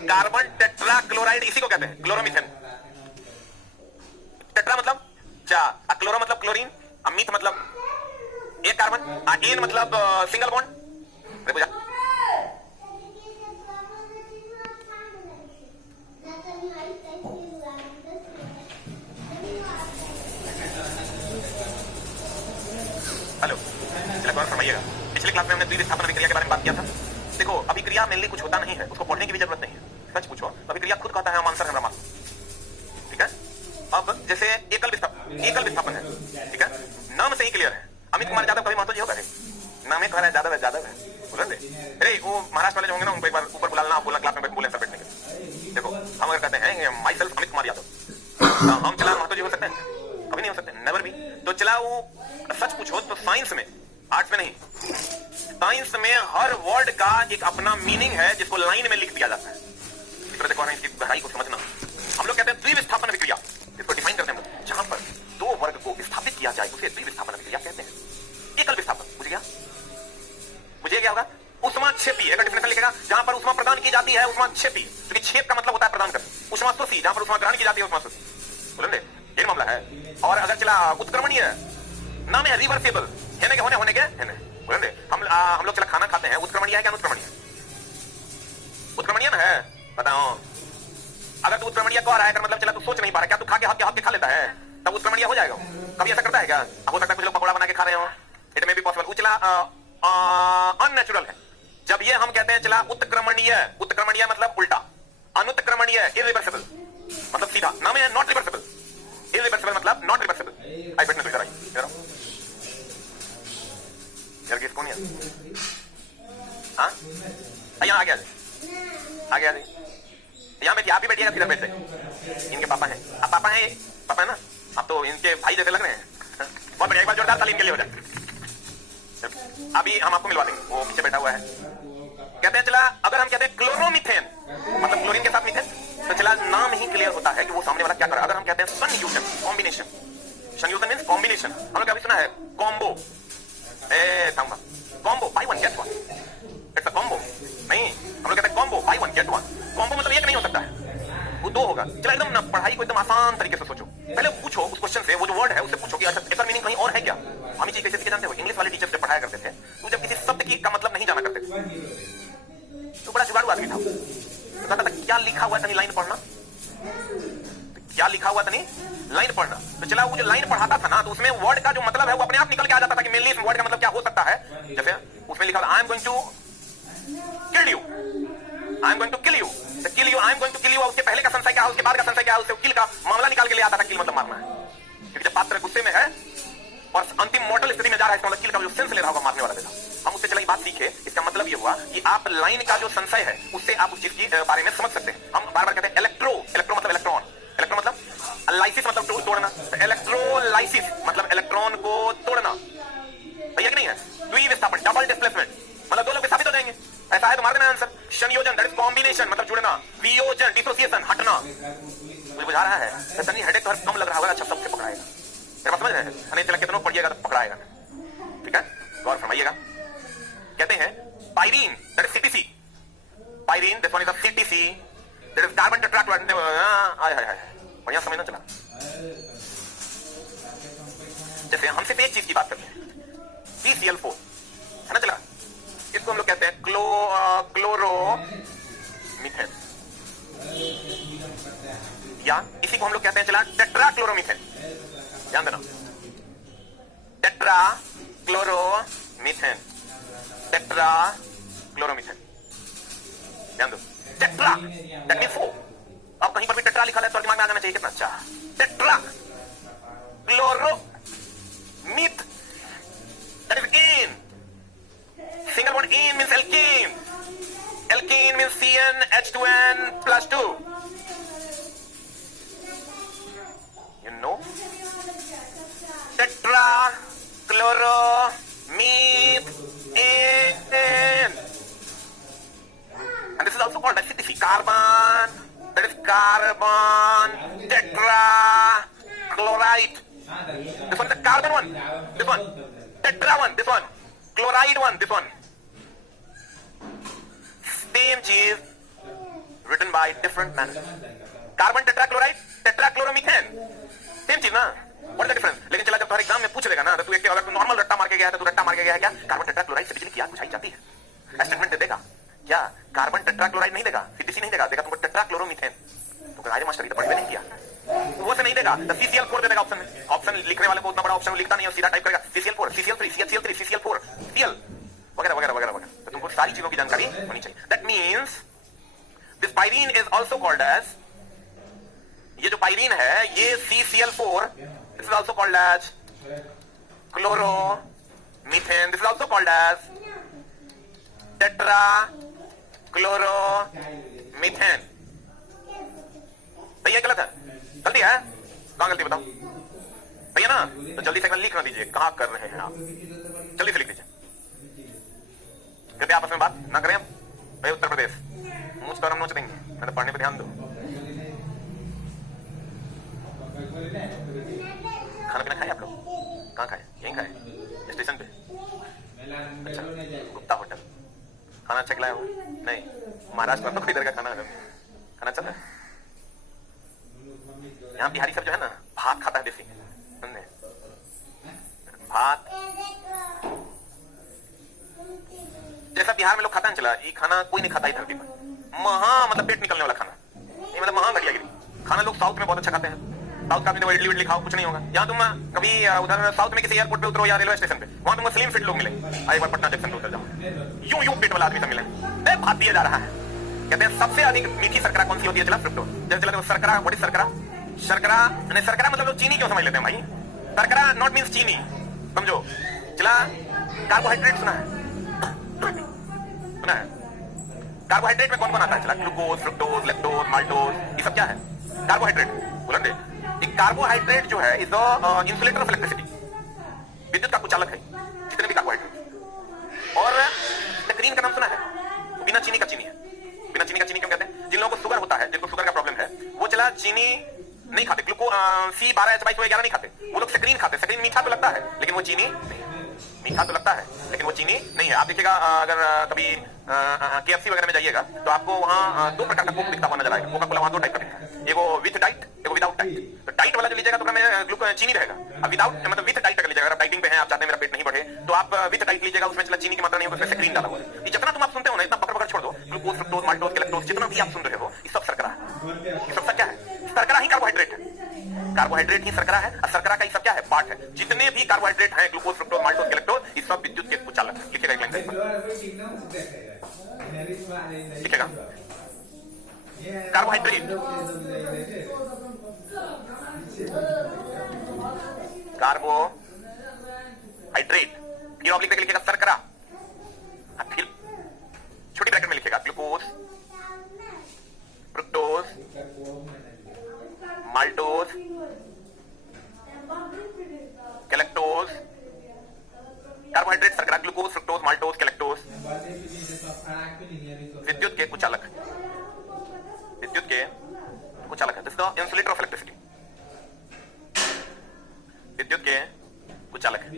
Carbon tetra chloride इसी को कहते हैं क्लोरोमीथेन। टेट्रा मतलब चार, क्लोरो मतलब क्लोरीन, मीथ मतलब एक कार्बन, एन मतलब सिंगल बॉन्ड। देखो जा हेलो, चलो गौर फरमाइएगा। पिछले क्लास में हमने द्विविस्थापन अभिक्रिया के बारे में बात किया था। देखो अभिक्रिया मेनली कुछ होता नहीं है, उसको पढ़ने की भी जरूरत नहीं है। सच पूछो तो अभिक्रिया खुद कहता है हम आंसर है हमारा। ठीक है, अब जैसे एकल विस्थापन है, ठीक है, नाम से ही क्लियर है। अमित कुमार यादव कभी महतो जी होगा, नाम ही कह रहा है यादव है, बोल रहे अरे वो महाराष्ट्र वाले जो होंगे ना उनको एक बार ऊपर बुला लेना, बोलना क्लास में बोले सर बैठने के। देखो हम अगर कहते हैं माई सेल्फ अमित कुमार यादव, हम चला महतो जी हो सकते हैं? कभी नहीं हो सकते, नेवर भी। तो चला वो सच पूछो तो साइंस में, आर्ट्स में नहीं, साइंस में हर वर्ड का एक अपना मीनिंग है जिसको लाइन में लिख दिया जाता है। इस तरह देखो इसकी गहराई को समझना। हम लोग कहते हैं द्विविस्थापन अभिक्रिया, इसको डिफाइन करते हैं जहां पर दो वर्ग को विस्थापित किया जाए उसे द्विविस्थापन अभिक्रिया कहते हैं। एकल विस्थापन बुझे क्या होगा? उष्माक्षेपी, एक डिफिनेशन लिखेगा जहां पर उष्मा प्रदान की जाती है उष्माक्षेपी, क्योंकि क्षेप का मतलब होता है प्रदान करना। उष्माशोषी, जहां पर उष्मा ग्रहण की जाती है उष्माशोषी, बोलेंगे ये मामला है। और अगर चला उत्क्रमणीय, नाम है रिवर्सेबल, होने के बोलेंगे हम लोग चला खाना खाते हैं, उत्क्रमणीय है क्या अनुत्क्रमणीय? उत्क्रमणीय है, बताओ। अगर तू उत्क्रमणीय कह रहा है मतलब चला तू सोच नहीं पा रहा, क्या तू खा के हक के खा लेता है तब उत्क्रमणीय हो जाएगा? कभी ऐसा करता है क्या? हो सकता है कुछ लोग पकौड़ा बना के खा रहे हो, इट मे बी पॉसिबल। उचला अननेचुरल है। जब ये हम कहते हैं चला उत्क्रमणीय, उत्क्रमणीय मतलब उल्टा, अनुत्क्रमणीय इरिवर्सिबल मतलब सीधा, नाम है नॉट रिवर्सिबल। इरिवर्सिबल मतलब नॉट रिवर्सिबल। आई फिटनेस इधर आई, इधर आओ यार, किस कौन है? हाँ यहाँ आ गया यहाँ बैठिए, आप भी बैठिएगा, किधर बैठते? इनके पापा हैं, आप पापा हैं, पापा है ना, आप तो इनके भाई जैसे लग रहे हैं। बहुत बढ़िया, एक बार जोरदार तालीम के लिए हो जाए। अभी हम आपको मिलवा देंगे, वो पीछे बैठा हुआ है। कहते हैं चला अगर हम कहते हैं क्लोरोमीथेन मतलब क्लोरीन के साथ मीथेन, तो चला नाम ही क्लियर होता है कि वो सामने वाला क्या कर रहा है। अगर हम कहते हैं संयोजन, कॉम्बिनेशन, संयोजन मींस कॉम्बिनेशन। हम लोग अभी सुना है combo, combo by one get one, it's a combo. नहीं, हम लोग कहते हैं combo by one get one. Combo मतलब एक नहीं हो सकता है, वो दो होगा। चला एकदम ना पढ़ाई को एकदम आसान तरीके से सोचो। पहले पूछो उस क्वेश्चन से, वो जो वर्ड है उससे पूछो कि अच्छा इसका मीनिंग कहीं और है क्या? हम ये चीज कैसे सीखे जानते हो? इंग्लिश वाले टीचर से पढ़ाया करते थे, तो जब किसी शब्द की का मतलब नहीं जाना करते थे तो बड़ा जुगाड़ू आदमी था, तो कहता था क्या लिखा हुआ तनी लाइन पढ़ना, क्या लिखा हुआ तनी लाइन पढ़ना। तो चला वो जो लाइन पढ़ाता था ना, तो उसमें वर्ड का जो मतलब है वो अपने आप निकल के आ जाता था कि मेनली इस वर्ड का मतलब क्या हो सकता है। जैसे उसमें लिखा I am going to kill you, I am going to kill you, kill you, I am going to kill you. उसके पहले का संशय क्या है, उसके बाद का संशय क्या है, उससे किल का मामला निकाल के ले आता था। किल मतलब मारना है, क्योंकि जब पात्र गुस्से में है और अंतिम मॉडल स्थिति में जा रहा है, इसका मतलब किल का जो सेंस ले रहा होगा मारने वाला देता। हम उससे चला बात सीखे, इसका मतलब ये हुआ कि आप लाइन का जो संशय है उससे आप उस चीज के बारे में समझ सकते हैं। हम बार बार कहते हैं इलेक्ट्रो, इलेक्ट्रो मतलब इलेक्ट्रॉन, इलेक्ट्रो मतलब लाइसिस मतलब तोड़ना, तो इलेक्ट्रोलाइसिस मतलब इलेक्ट्रॉन को तोड़ना, सही है कि नहीं है? द्विविस्थापन डबल डिस्प्लेसमेंट मतलब दो लोग विस्थापित हो जाएंगे, ऐसा है तो मार देना आंसर। संयोजन दैट इज कॉम्बिनेशन मतलब जुड़ना, वियोजन डिसोसिएशन हटना। मुझे बुझा रहा है सनी हेडेक तो कम लग रहा होगा, अच्छा सबसे पकड़ाएगा, मेरे पास समझ रहे हैं? नहीं चला कितना पढ़िएगा तो पकड़ाएगा, ठीक है, गौर फरमाइएगा। कहते हैं pyrene that is CTC, pyrene this one is a CTC that is carbon tetrachloride. Hi hi hi, बढ़िया समझना चला। जैसे हम सिर्फ एक चीज की बात करते हैं, PCl4 है ना, चला इसको हम लोग कहते हैं क्लोरोमीथेन, या इसी को हम लोग कहते हैं चला टेट्राक्लोरोमीथेन। ध्यान देना, टेट्राक्लोरोमीथेन, टेट्राक्लोरोमीथेन, ध्यान दो। Tetra that means 4। अब कहीं पर भी टेट्रा लिखा है तो दिमाग में आ जाना चाहिए कितना अच्छा। Tetrachloromethane that is an, single bond ene means alkene, alkene means CnH2n+2, you know, tetrachloromethane, and this is also called acidity. Carbon, that is carbon tetrachloride. This one is the carbon one, this one tetra one, this one chloride one, this one same same चीज written by different manner. Carbon tetrachloride, tetrachloromethane, same चीज ना. What is the difference? लेकिन चला जब तुम्हारे exam में पूछ लेगा ना, तो तू एक अगर तू नॉर्मल रट्टा मार के गया है तो तू रट्टा मार के गया है क्या कार्बन टेट्राक्लोराइड से बिजली की आग बुझाई जाती है? स्टेटमेंट दे देगा क्या? कार्बन टेट्राक्लोराइड नहीं देगा, सीटीसी नहीं देगा, देगा तुमको टेट्राक्लोरोमीथेन. तो अरे मास्टर ये तो पढ़ नहीं किया, वो से नहीं देगा. तो CCl4 दे देगा ऑप्शन में. ऑप्शन लिखने वाले को उतना बड़ा ऑप्शन लिखता नहीं है, सीधा टाइप करेगा CCl4, CCl3, CCl3, CCl4, Cl वगैरह वगैरह वगैरह वगैरह. तो तुमको सारी चीजों की जानकारी होनी चाहिए. That means this pyrene is also called as, ये जो पायरीन है ये CCl4, this is also called as chloromethane, this is also called as tetrachloromethane. सही है गलत है? गलती है? कहां गलती बताओ? सही है ना? तो जल्दी से लिख ना दीजिए कहां कर रहे हैं आप, जल्दी से लिख दीजिए. कृपया आपस में बात ना करें. भाई उत्तर प्रदेश मुझ पर हम नोच देंगे, मैं तो पढ़ने पर ध्यान दो. खाना पीना खाए आप लोग? कहां खाए? यहीं खाए स्टेशन पे? अच्छा, गुप्ता होटल. खाना अच्छा खिलाया हो? नहीं, महाराष्ट्र में तो इधर का खाना अच्छा है. यहाँ बिहारी सब जो है ना भात खाता है देसी, समझे? भात जैसा बिहार में लोग खाता है चला, ये खाना कोई नहीं खाता है धरती पर. महा मतलब पेट निकलने वाला खाना, ये मतलब महा घटियागिरी खाना. लोग साउथ में बहुत अच्छा खाते हैं. साउथ का भी इडली विडली खाओ, कुछ नहीं होगा. यहाँ तुम कभी उधर साउथ में किसी एयरपोर्ट पे उतरो या रेलवे स्टेशन पे, वहां तुमको स्लिम फिट लोग मिले. एक बार पटना जंक्शन पे उतर जाओ, यूं पेट वाला आदमी सब मिले. भात दिया जा रहा है. कहते हैं सबसे अधिक मीठी शर्करा कौन सी होती है? चला फ्रुक्टोज. जैसे चला शर्करा, व्हाट इज शर्करा? शर्करा नहीं, शर्करा मतलब लोग चीनी क्यों समझ लेते हैं भाई? शर्करा नॉट मीन्स चीनी, समझो. चला कार्बोहाइड्रेट सुना है? सुना है? कार्बोहाइड्रेट में कौन कौन आता है? चला ग्लूकोज, फ्रुक्टोज, लैक्टोज, माल्टोज, ये सब क्या है? कार्बोहाइड्रेट. बोलन दे. एक कार्बोहाइड्रेट जो है is the insulator of electricity, विद्युत का कुचालक है जितने भी कार्बोहाइड्रेट. और स्क्रीन का नाम सुना है? बिना चीनी का चीनी है. बिना चीनी का चीनी क्यों कहते हैं? जिन लोगों को शुगर होता है, जिनको शुगर का प्रॉब्लम है, वो चला चीनी नहीं खाते, ग्लूको C12H2211 नहीं खाते, वो लोग सक्रीन खाते. सक्रीन मीठा तो लगता है लेकिन वो चीनी नहीं. मीठा तो लगता है लेकिन वो चीनी नहीं है. आप देखिएगा अगर कभी KFC वगैरह में जाइएगा तो आपको वहां दो प्रकार का कोक दिखता हुआ नजर आएगा. कोका कोला वहां दो टाइप का दिखता है, एगो विथ डाइट, एगो विदाउट डाइट. तो डाइट वाला जो लीजिएगा तो उसमें चीनी रहेगा. अब विदाउट मतलब विथ डाइट अगर लीजिएगा, अगर डाइटिंग पे हैं, आप चाहते हैं मेरा पेट नहीं बढ़े, तो आप विथ डाइट लीजिएगा, उसमें चला चीनी की मात्रा नहीं होगी, उसमें सक्रीन डाला हुआ है. ये जितना तुम आप सुनते हो ना, इतना पकड़ पकड़ छोड़ दो. ग्लूकोज, फ्रुक्टोज, माल्टोज, लैक्टोज, जितना भी आप सुन रहे हो ये सब शर्करा है. ये सब क्या है? शर्करा ही कार्बोहाइड्रेट है. कार्बोहाइड्रेट ही शर्करा है. और शर्करा का ये सब क्या है? पार्ट है. जितने भी कार्बोहाइड्रेट हैं, ग्लूकोज, फ्रुक्टोज, माल्टोज, लैक्टोज, ये सब विद्युत के कुचालक है. लिखिएगा एक लाइन लिखिएगा. कार्बोहाइड्रेट, कार्बोहाइड्रेट, फिर ऑब्लिक लिखिएगा शर्करा, फिर छोटी ब्रैकेट में लिखिएगा ग्लूकोज, फ्रुक्टोज, माल्टोज, कैलेक्टोज. कार्बोहाइड्रेट, शर्करा, ग्लूकोज, फ्रुक्टोज, माल्टोज, कैलेक्टोज विद्युत के कुचालक, विद्युत के कुचालक है. This the insulator of electricity, विद्युत के कुचालक है.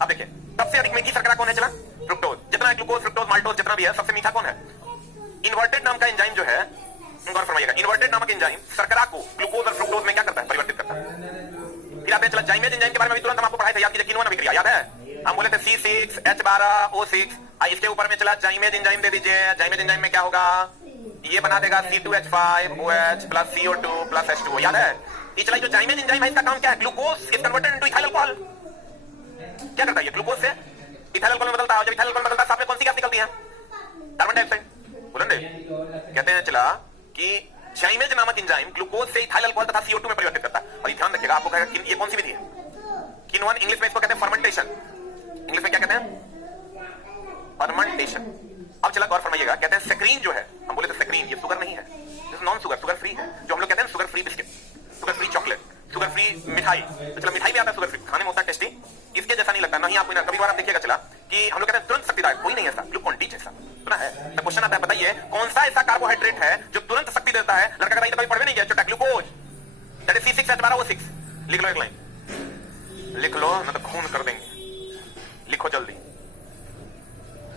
अब देखिए सबसे अधिक मीठी शर्करा कौन है? चला फ्रुक्टोज. जितना ग्लूकोज, फ्रुक्टोज, माल्टोज जितना भी है, सबसे मीठा कौन है? इन्वर्टेड नाम का एंजाइम जो है, गौर फरमाइएगा, इन्वर्टेड नामक एंजाइम शर्करा को ग्लूकोज और फ्रुक्टोज में क्या करता है? परिवर्तित करता है. फिर आते हैं चला जाइमेज एंजाइम के बारे में भी तुरंत हम आपको पढ़ाए थे, याद कीजिए. किनोन अभिक्रिया याद है? हम बोले थे C6H12O6. इसके ऊपर में चला जाइमेज एंजाइम दे दीजिए. जाइमेज एंजाइम में क्या होगा? ये बना देगा C2H5OH plus CO2 plus H2O. याद है? ये चला जो जाइमेज एंजाइम है, इसका काम क्या है? Glucose is converted into ethyl alcohol. क्या करता है ये? ग्लूकोज से इथाइल अल्कोहल में बदलता है. जब इथाइल अल्कोहल में बदलता है, साथ में कौन सी गैस निकलती है? Carbon dioxide. बोलो ना. कहते हैं चला कि जाइमेज नामक एंजाइम ग्लूकोज से इथाइल अल्कोहल तथा CO2 में परिवर्तित करता है. और ध्यान रखिएगा, आपको कहेगा ये कौन सी विधि है? किनोन. इंग्लिश में इसको कहते हैं फर्मेंटेशन. इंग्लिश में क्या कहते हैं? फर्मेंटेशन. अब चला गौर फरमाइएगा, कहते हैं सक्रीन जो है, हम बोले थे सक्रीन, ये शुगर नहीं है, नॉन शुगर, शुगर फ्री है. जो हम लोग कहते हैं sugar free biscuit, sugar free chocolate, sugar free मिठाई. तो चला मिठाई भी आता है शुगर फ्री, खाने में होता है टेस्टी, इसके जैसा नहीं लगता. नहीं आपको कभी बार आप देखिएगा चला कि हम लोग कहते हैं तुरंत शक्तिदायक, कोई नहीं ऐसा. ग्लूकोन डी जैसा सुना है? तो क्वेश्चन आता है, बताइए कौन सा ऐसा कार्बोहाइड्रेट है जो तुरंत शक्ति देता है? लड़का का कभी पढ़वे नहीं गया छोटा. Glucose, that is C6H12O6. लिख लो एक लाइन, लिख लो, ना तो खून कर देंगे. लिखो जल्दी.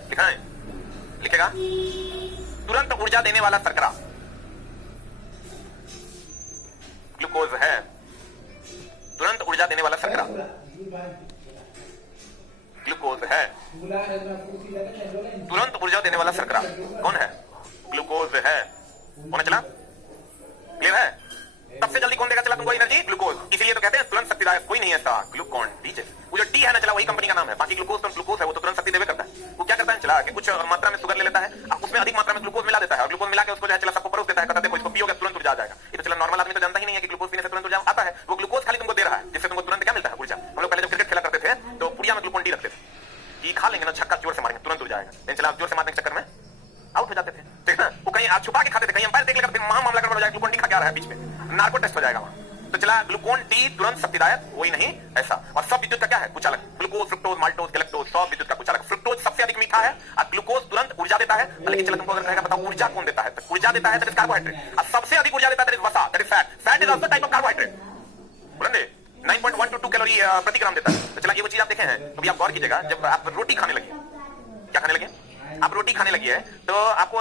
लिखा है? लिखेगा तुरंत ऊर्जा देने वाला शर्करा ग्लूकोज है, तुरंत ऊर्जा देने वाला शर्करा ग्लूकोज है, तुरंत ऊर्जा देने वाला शर्करा कौन है? ग्लूकोज है। कौन चला? क्लियर है? सबसे जल्दी कौन देगा चला तुमको एनर्जी? ग्लूकोज। इसीलिए तो कहते हैं तुरंत शक्तिदायक कोई नहीं है ऐसा, ग्लूकॉन डी। वो जो डी है ना चला वही कंपनी का नाम है, बाकी ग्लूकोज तो ग्लूकोज है, वो तो तुरंत शक्ति देवे करता है। वो क्या करता है चला कि कुछ मात्रा में शुगर ले लेता है, उसमें अधिक मात्रा में ग्लूकोज मिला देता है और ग्लूकोज मिला के उसको जो है चला सबको परोस देता है, कहता है देखो इसको पियोगे तुरंत ऊर्जा आ जाएगा। ये तो चला नॉर्मल आदमी तो जानता ही नहीं है कि ग्लूकोज पीने से तुरंत ऊर्जा आता है। वो ग्लूकोज खाली तुमको दे रहा है जिससे तुमको तुरंत क्या मिलता है? ऊर्जा। हम लोग पहले जब क्रिकेट खेला करते थे तो पुड़िया में ग्लूकोन डी रखते थे कि खा लेंगे ना छक्का जोर से मारेंगे तुरंत ऊर्जा आएगा, लेकिन चला जोर से मारने के चक्कर में आउट हो जाते थे, ठीक है? वो कहीं छुपा के खाते थे, कहीं अंपायर देख लेकर मामला गड़बड़ हो जाएगा, ग्लूकोन डी खा क्या रहा है बीच में, नार्को टेस्ट हो जाएगा वहां। तो चला ग्लूकोन डी तुरंत शक्तिदायक वही नहीं ऐसा। और सब विद्युत का क्या है? कुचालक। ग्लूकोज, फ्रुक्टोज, माल्टोज, गैलेक्टोज सब विद्युत का कुचालक। फ्रुक्टोज सबसे अधिक मीठा है और ग्लूकोज तुरंत ऊर्जा देता है। लेकिन चला तुमको अगर कहेगा बताओ ऊर्जा कौन देता है, तो ऊर्जा देता है दैट इज कार्बोहाइड्रेट, और सबसे अधिक ऊर्जा देता है दैट इज वसा, that is fat. Fat is also type of carbohydrate. बोलेंगे 9.122 कैलोरी प्रति ग्राम देता है। तो चला ये वो चीज आप देखे हैं, अभी आप गौर कीजिएगा, जब आप रोटी खाने लगे, क्या खाने लगे? आप रोटी खाने लगी है तो आपको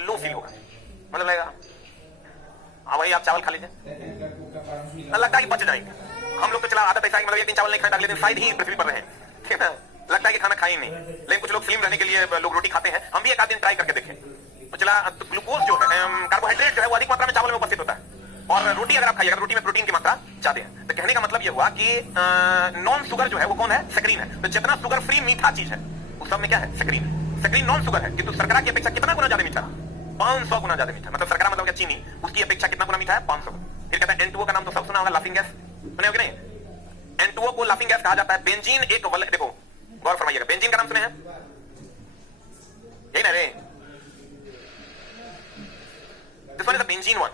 लो फील होगा, मतलब लगेगा हाँ भाई आप चावल खा लीजिए, लगता है कि बच जाएंगे। हम लोग तो चला आदत ऐसा है मतलब एक दिन चावल नहीं खाए अगले दिन शायद ही पृथ्वी पर रहे, ठीक है? लगता है कि खाना खाए नहीं, लेकिन कुछ लोग स्लिम रहने के लिए लोग रोटी खाते हैं। हम भी एक आध दिन ट्राई करके देखें तो चला तो ग्लूकोज जो है कार्बोहाइड्रेट जो है वो अधिक मात्रा में चावल में उपस्थित होता है, और रोटी अगर आप खाइएगा रोटी में प्रोटीन की मात्रा ज्यादा है। तो कहने का मतलब ये हुआ कि नॉन शुगर जो है वो कौन है? सैकरीन है। तो जितना शुगर फ्री मीठा चीज है उस सब में क्या है? सैकरीन है। सैकरीन नॉन शुगर है किंतु शर्करा की अपेक्षा कितना गुना ज्यादा मीठा? 500 गुना ज्यादा मीठा। मतलब शर्करा मतलब क्या? चीनी, उसकी अपेक्षा कितना गुना मीठा है? 500। फिर कहता है N2O का नाम तो सब सुना होगा, लाफिंग गैस सुने हो कि नहीं? N2O को लाफिंग गैस कहा जाता है। बेंजीन एक वलय, देखो गौर फरमाइएगा, बेंजीन का नाम सुने हैं? यही ना रे, this one is the benzene one,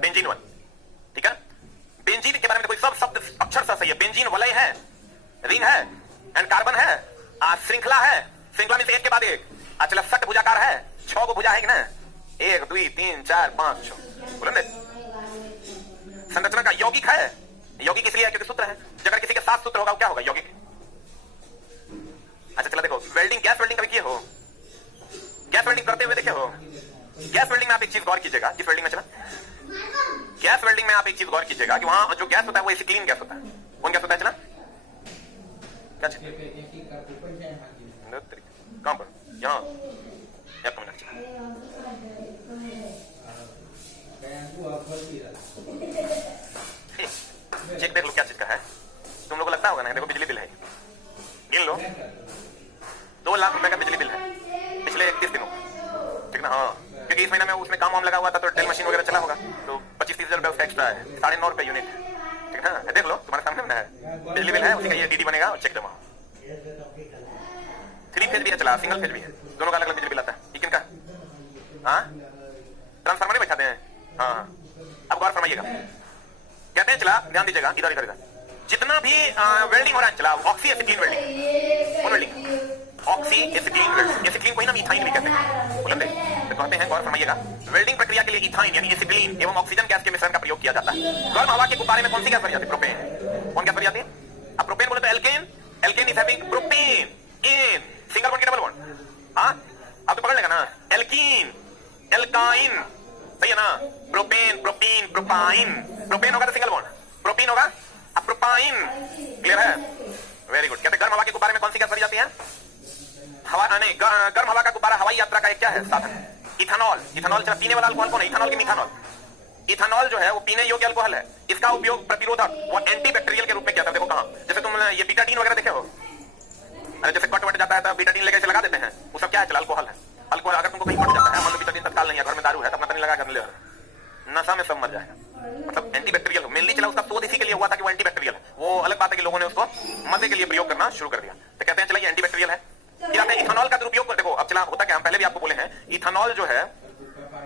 benzene one, ठीक है? बेंजीन के बारे में कोई सब शब्द अक्षर सा सही है। बेंजीन वलय है, रिंग है, एंड कार्बन है, श्रृंखला है, श्रृंखला में से एक के बाद एक, चला सट भुजाकार है, 6 को भुजा है कि ना? 1 2 3 4 5 6 बोले। संरचना का यौगिक है, यौगिक इसलिए है क्योंकि सूत्र है। अगर किसी के 7 सूत्र होगा क्या होगा? यौगिक। अच्छा चला देखो, वेल्डिंग, गैस वेल्डिंग कभी किए हो? गैस वेल्डिंग करते हुए देखे हो? गैस वेल्डिंग में आप एक चीज गौर कीजिएगा, जिस वेल्डिंग में चला गैस वेल्डिंग में आप एक चीज गौर कीजिएगा कि वहां जो गैस होता है वो एसिक्लीन गैस होता है। कौन गैस होता है चला? क्या कहां पर? यहाँ चेक देख लो क्या चीज का है, तुम लोग को लगता होगा ना। देखो बिजली बिल है, गिन लो, 2 लाख रुपए का बिजली बिल है पिछले 31 दिनों, ठीक ना? हाँ, क्योंकि इस महीना में उसमें काम लगा हुआ था तो ड्रिल मशीन वगैरह चला होगा, तो 25-30 हजार रुपए उसका एक्स्ट्रा है, 9.5 रुपए यूनिट, ठीक है? देख लो तुम्हारे सामने में है बिजली बिल है, उसी का ये डीडी बनेगा और चेक जमा। 3 फेज भी है चला, सिंगल फेज भी है, दोनों का अलग अलग बिजली बिल आता है। ये किनका? हाँ, ट्रांसफार्मर नहीं बैठाते हैं। हाँ, अब गौर फरमाइएगा, कहते हैं चला ध्यान दीजिएगा, इधर इधर इधर जितना भी वेल्डिंग हो रहा है चला, ऑक्सी एसिटिलीन वेल्डिंग, कौन welding? Oxy acetylene welding. Acetylene को ही ना इथाइन भी कहते हैं, बोलते हैं। तो कहते हैं गौर फरमाइएगा, वेल्डिंग प्रक्रिया के लिए इथाइन यानी एसिटिलीन एवं ऑक्सीजन गैस के मिश्रण का प्रयोग किया जाता है। गर्म हवा के गुब्बारे में कौन सी गैस बन जाती है? प्रोपेन। कौन गैस बन जाती है? अब प्रोपेन बोले तो alkane, alkane is having propane in single bond की डबल बॉन्ड। हाँ, अब तो पकड़ लेगा ना, एल्कीन, एल्काइन, सही है ना? Propane, propene, propyne. प्रोपेन होगा तो सिंगल बॉन्ड, प्रोपीन होगा, अब प्रोपाइन। क्लियर है? Very good. कहते गर्म हवा के गुब्बारे में कौन सी गैस भरी जाती है? हवा नहीं, गर्म हवा का गुब्बारा हवाई यात्रा का एक क्या है? साधन। इथेनॉल। इथेनॉल चला पीने वाला अल्कोहल कौन है? इथेनॉल की मिथानॉल। इथेनॉल जो है वो पीने योग्य अल्कोहल है। इसका उपयोग प्रतिरोधक व एंटीबैक्टीरियल के रूप में किया जाता है। देखो कहां, जैसे तुम ये बीटाडीन वगैरह देखे हो, अरे जैसे कट वट जाता है तो बीटाडीन लेके लगा देते हैं, वो सब क्या है? चला अल्कोहल है। अल्कोहल अगर तुमको कहीं पड़ जाता है, मान लो बीटाडीन तत्काल नहीं है, घर में दारू है, तब नहीं लगा कर ले, नशा में सब मर जाएगा। मतलब एंटीबैक्टीरियल मेनली चला, उसका शोध इसी के लिए हुआ था कि वो एंटीबैक्टीरियल है। वो अलग बात है कि लोगों ने उसको मजे के लिए प्रयोग करना शुरू कर दिया, तो कहते हैं चला ये एंटीबैक्टीरियल है। फिर आते हैं इथेनॉल का दुरुपयोग। देखो अब चला होता क्या, हम पहले भी आपको बोले हैं, इथेनॉल जो है,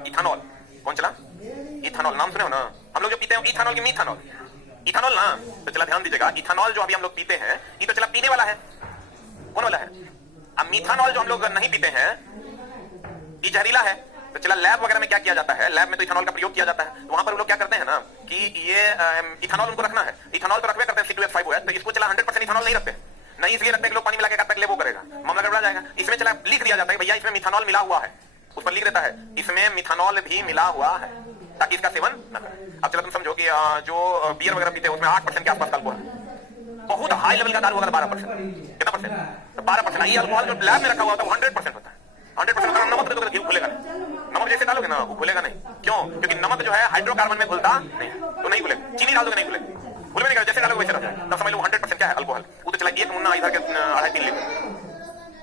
इथेनॉल कौन चला? इथेनॉल नाम सुने हो ना? हम लोग जो पीते हैं इथेनॉल की मीथानॉल, इथेनॉल ना, तो चला ध्यान दीजिएगा, इथेनॉल जो अभी हम लोग पीते हैं ये तो चला पीने वाला है, कौन वाला है? अब मीथानॉल जो हम लोग नहीं पीते हैं ये जहरीला है। तो चला लैब वगैरह में क्या किया जाता है? लैब में तो इथेनॉल का प्रयोग किया जाता है, तो वहां पर वो लोग क्या करते हैं ना कि ये इथेनॉल उनको रखना है, इथेनॉल तो रखवे करते हैं C2H5OH, तो इसको चला 100% इथेनॉल नहीं रखते, नहीं इसलिए रखते हैं कि लोग पानी मिला के कहता है वो करेगा, मामला गड़बड़ा जाएगा। इसमें चला लिख दिया जाता है भैया इसमें मिथानॉल मिला हुआ है, उस पर लिख देता है इसमें मिथानॉल भी मिला हुआ है ताकि इसका सेवन न करें। अब चलो तुम समझो कि जो बियर वगैरह पीते हैं उसमें 8% के आसपास का अल्कोहल है, बहुत हाई लेवल का दारू अगर 12%, कितना परसेंट? तो 12%। ये अल्कोहल जो लैब में रखा हुआ होता है 100% होता है, 100% होता है। नमक दे तो खुलेगा नहीं, नमक जैसे डालोगे ना वो खुलेगा नहीं, क्यों? क्योंकि नमक जो है हाइड्रोकार्बन में घुलता नहीं, तो नहीं खुलेगा। चीनी डाल दोगे नहीं खुलेगा, खुले नहीं, जैसे डालोगे वैसे रह जाएगा। तब समझ लो 100% क्या है अल्कोहल। वो तो चला एक मुन्ना इधर के 2.5-3 लीटर,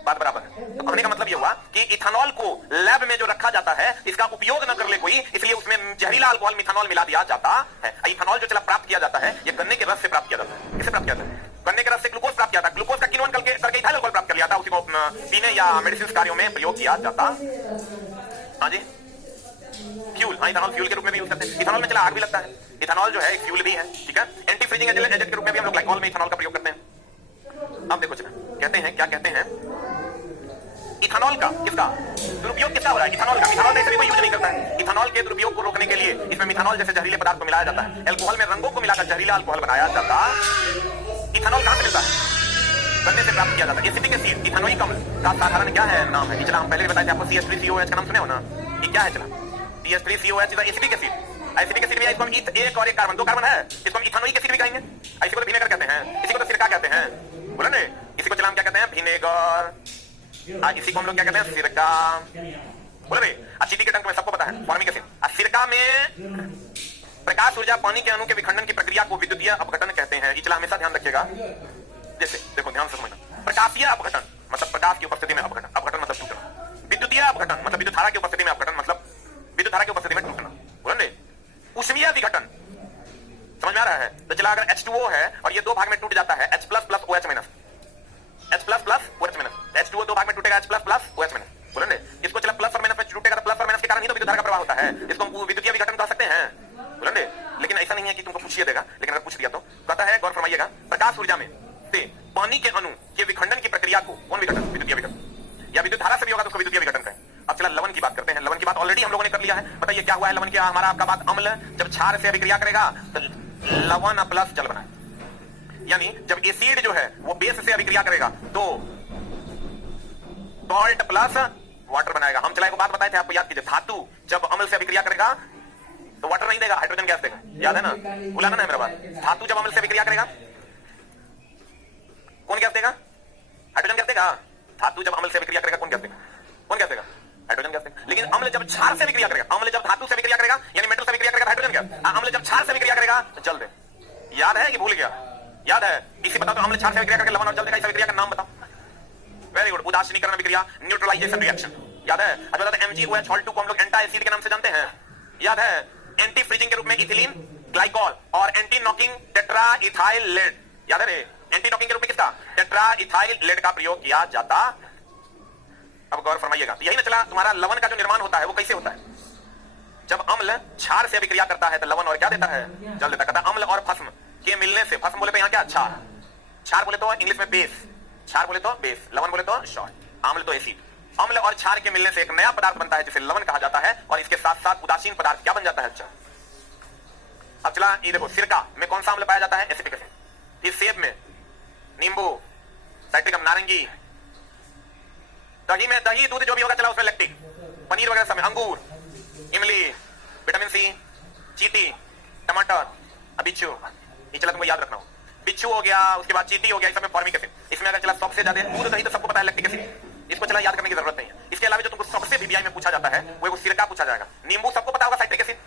बात बराबर है। तो कहने का मतलब ये हुआ कि इथेनॉल को लैब में जो रखा जाता है इसका उपयोग न कर ले कोई, इसलिए उसमें जहरीला अल्कोहल मिथानॉल मिला दिया जाता है। इथेनॉल जो चला प्राप्त किया जाता है ये गन्ने के रस से प्राप्त किया जाता है। किससे प्राप्त किया जाता है? गन्ने के रस से ग्लूकोज प्राप्त किया जाता है, ग्लूकोज का किण्वन करके इथाइल अल्कोहल प्राप्त कर लिया जाता है, उसी को पीने या मेडिसिन कार्यों में प्रयोग किया जाता। हाँ जी, फ्यूल, हाँ इथेनॉल फ्यूल के रूप में भी यूज करते हैं। इथेनॉल में चला आग भी लगता है, इथेनॉल जो है एक फ्यूल भी है, ठीक है। एंटी फ्रीजिंग एजेंट के रूप में भी हम लोग ग्लाइकोल में इथेनॉल का प्रयोग करते हैं। अब देखो चला कहते हैं, क्या कहते हैं, इथेनॉल का किसका दुरुपयोग किसका हो रहा है? इथेनॉल का। इथेनॉल ऐसे भी कोई यूज नहीं करता है। इथेनॉल के दुरुपयोग को रोकने के लिए इसमें मिथानॉल जैसे जहरीले पदार्थ को मिलाया जाता है, अल्कोहल में रंगों को मिलाकर जहरीला अल्कोहल बनाया जाता। इथेनॉल कहां से मिलता है? गन्ने से प्राप्त किया जाता है। एसिटिक एसिड, इथेनोइक अम्ल का साधारण क्या है नाम है? चला हम पहले भी बताए थे आपको, CH3COH का नाम सुने हो ना? ये क्या है? चला CH3COH is acetic acid. Acetic acid भी है, इसको हम एक और एक कार्बन, 2 कार्बन है, इसको हम इथेनोइक एसिड भी कहेंगे। इसी को तो विनेगर कहते हैं, इसी को तो सिरका कहते हैं, बोला ना? इसी को चला हम क्या कहते हैं? विनेगर। इसी को हम लोग क्या कहते हैं? सिरका। बोले भाई चीटी के टंक में सबको पता है फॉर्मिक एसिड। सिरका में प्रकाश ऊर्जा पानी के अणु के विखंडन की प्रक्रिया को विद्युतीय अपघटन कहते हैं। इचला हमेशा ध्यान रखिएगा। जैसे देखो ध्यान से समझना, प्रकाशीय अपघटन मतलब प्रकाश की उपस्थिति में अपघटन, अपघटन मतलब टूटना। विद्युतीय अपघटन मतलब विद्युत धारा की उपस्थिति में अपघटन मतलब विद्युत धारा की उपस्थिति में टूटना। बोले ऊष्मीय विघटन, समझ में आ रहा है? तो चला अगर H2O है और ये 2 भाग में टूट जाता है, H++ OH-, H++ OH-, H2O 2 भाग में टूटेगा, H++ OH-। बोले ना इसको चला प्लस और माइनस में टूटेगा, तो प्लस और माइनस के कारण ही तो विद्युत धारा का प्रवाह होता है। इसको हम विद्युतीय विघटन कह सकते हैं। बोले ना लेकिन ऐसा नहीं है कि तुमको पूछिए देगा, लेकिन अगर पूछ दिया तो कहता है, गौर फरमाइएगा, प्रकाश ऊर्जा में से पानी के अणु के विखंडन की प्रक्रिया को कौन विघटन? विद्युतीय विघटन। या विद्युत धारा से भी होगा तो उसको विद्युतीय विघटन कहें। अब चला लवण की बात करते हैं। लवण की बात ऑलरेडी हम लोगों ने कर लिया है। बताइए क्या हुआ है लवण की? हमारा आपका बात, अम्ल जब क्षार से अभिक्रिया करेगा तो लवण प्लस जल बनाए, यानी जब एसिड जो है वो बेस से अभिक्रिया करेगा तो सॉल्ट प्लस वाटर बनाएगा। हम चला एक बात बताए थे आपको, याद कीजिए, धातु जब अम्ल से अभिक्रिया करेगा तो वाटर नहीं देगा, हाइड्रोजन गैस देगा। याद है ना? भुलाना ना है मेरा बात। धातु जब अम्ल से अभिक्रिया करेगा कौन गैस देगा? हाइड्रोजन गैस देगा। धातु जब अम्ल से अभिक्रिया करेगा कौन गैस देगा? कौन गैस देगा? हाइड्रोजन गैस देगा। लेकिन अम्ल जब क्षार से अभिक्रिया करेगा, अम्ल जब धातु से अभिक्रिया करेगा यानी मेटल से अभिक्रिया करेगा हाइड्रोजन गैस। अम्ल जब क्षार से अभिक्रिया करेगा तो जल दे। याद है कि भूल गया? याद है? इसी बताओ तो अम्ल क्षार से अभिक्रिया करके लवण और जल देगा, इस अभिक्रिया का नाम बताओ। वेरी गुड, उदासीनीकरण अभिक्रिया, न्यूट्रलाइजेशन रिएक्शन। याद है? अब बताते हैं MgOH को हम लोग एंटा एसिड के नाम से जानते हैं। याद है? एंटी फ्रीजिंग के रूप में इथिलीन ग्लाइकॉल और anti knocking tetra ethyl lead. याद है रे? एंटी नॉकिंग के रूप में किसका? टेट्रा इथाइल लेड का प्रयोग किया जाता। अब गौर फरमाइएगा, यही ना चला तुम्हारा लवण का जो निर्माण होता है वो कैसे होता है? जब अम्ल क्षार से अभिक्रिया करता है तो लवण और क्या देता है? जल देता। कहता अम्ल और भस्म के मिलने से, भस्म बोले तो यहाँ क्या? क्षार। क्षार बोले तो इंग्लिश में बेस, क्षार बोले तो बेस, लवण बोले तो सॉल्ट, अम्ल तो एसिड। अम्ल और क्षार के मिलने से एक नया पदार्थ बनता है जिसे लवण कहा जाता है, और इसके साथ साथ उदासीन पदार्थ क्या बन जाता है? अच्छा, अब चला ये देखो, सिरका में कौन सा अम्ल पाया जाता है? Acetic acid. फिर सेब में नींबू, साइट्रिक अम्ल, नारंगी, दही में दही दूध जो भी होगा चला उसमें लैक्टिक, पनीर वगैरह सब में अंगूर, इमली, विटामिन सी, चीटी, टमाटर, बिच्छू। ये चला तुमको याद रखना हो, बिच्छू हो गया, उसके बाद चीटी हो गया, इस सब में फॉर्मिक एसिड। इसमें अगर चला सबसे ज्यादा दूध दही तो सबको पता है लैक्टिक एसिड, इसको चला याद करने की जरूरत नहीं है। इसके अलावा जो तुमको सबसे VBI में पूछा जाता है वो सिरका पूछा जाएगा। नींबू सबको पता होगा, साइट्रिक एसिड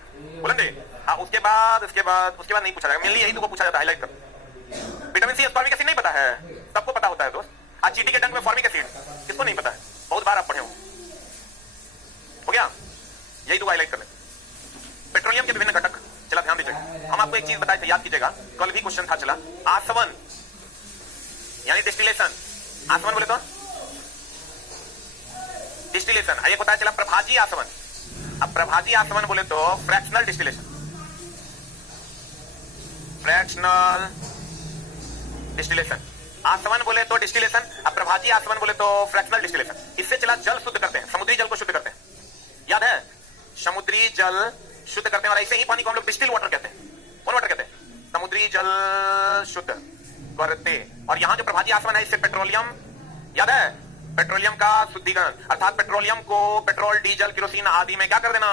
बोलेंगे। हाँ, उसके बाद नहीं पूछा जाएगा, मेनली यही तुमको पूछा जाता है, हाईलाइट कर। विटामिन सी फॉर्मिक एसिड नहीं पता है, सबको पता होता है दोस्त। आज चीटी के डंक में फॉर्मिक एसिड किसको नहीं पता है? बहुत बार आप पढ़े हो गया, यही तो हाईलाइट कर ले। पेट्रोलियम के विभिन्न घटक, चला ध्यान दीजिएगा। हम आपको एक चीज बताए थे, याद कीजिएगा, कल भी क्वेश्चन था, चला आसवन यानी डिस्टिलेशन। आसवन बोले तो डिस्टिलेशन, ये पता है चला प्रभाजी आसवन। अब प्रभाजी आसवन बोले तो फ्रैक्शनल डिस्टिलेशन, फ्रैक्शनल डिस्टिलेशन। आसवन बोले तो डिस्टिलेशन, अब प्रभाजी आसवन बोले तो फ्रैक्शनल डिस्टिलेशन। इससे चला जल शुद्ध करते हैं, समुद्री जल को शुद्ध करते हैं। याद है? समुद्री जल शुद्ध करते हैं, और ऐसे ही पानी को हम लोग डिस्टिल वाटर कहते हैं। कौन वाटर कहते हैं? समुद्री जल शुद्ध करते और यहां जो प्रभाजी आसवन है इससे पेट्रोलियम, याद है, पेट्रोलियम का शुद्धिकरण, अर्थात पेट्रोलियम को पेट्रोल, डीजल, केरोसिन आदि में क्या कर देना,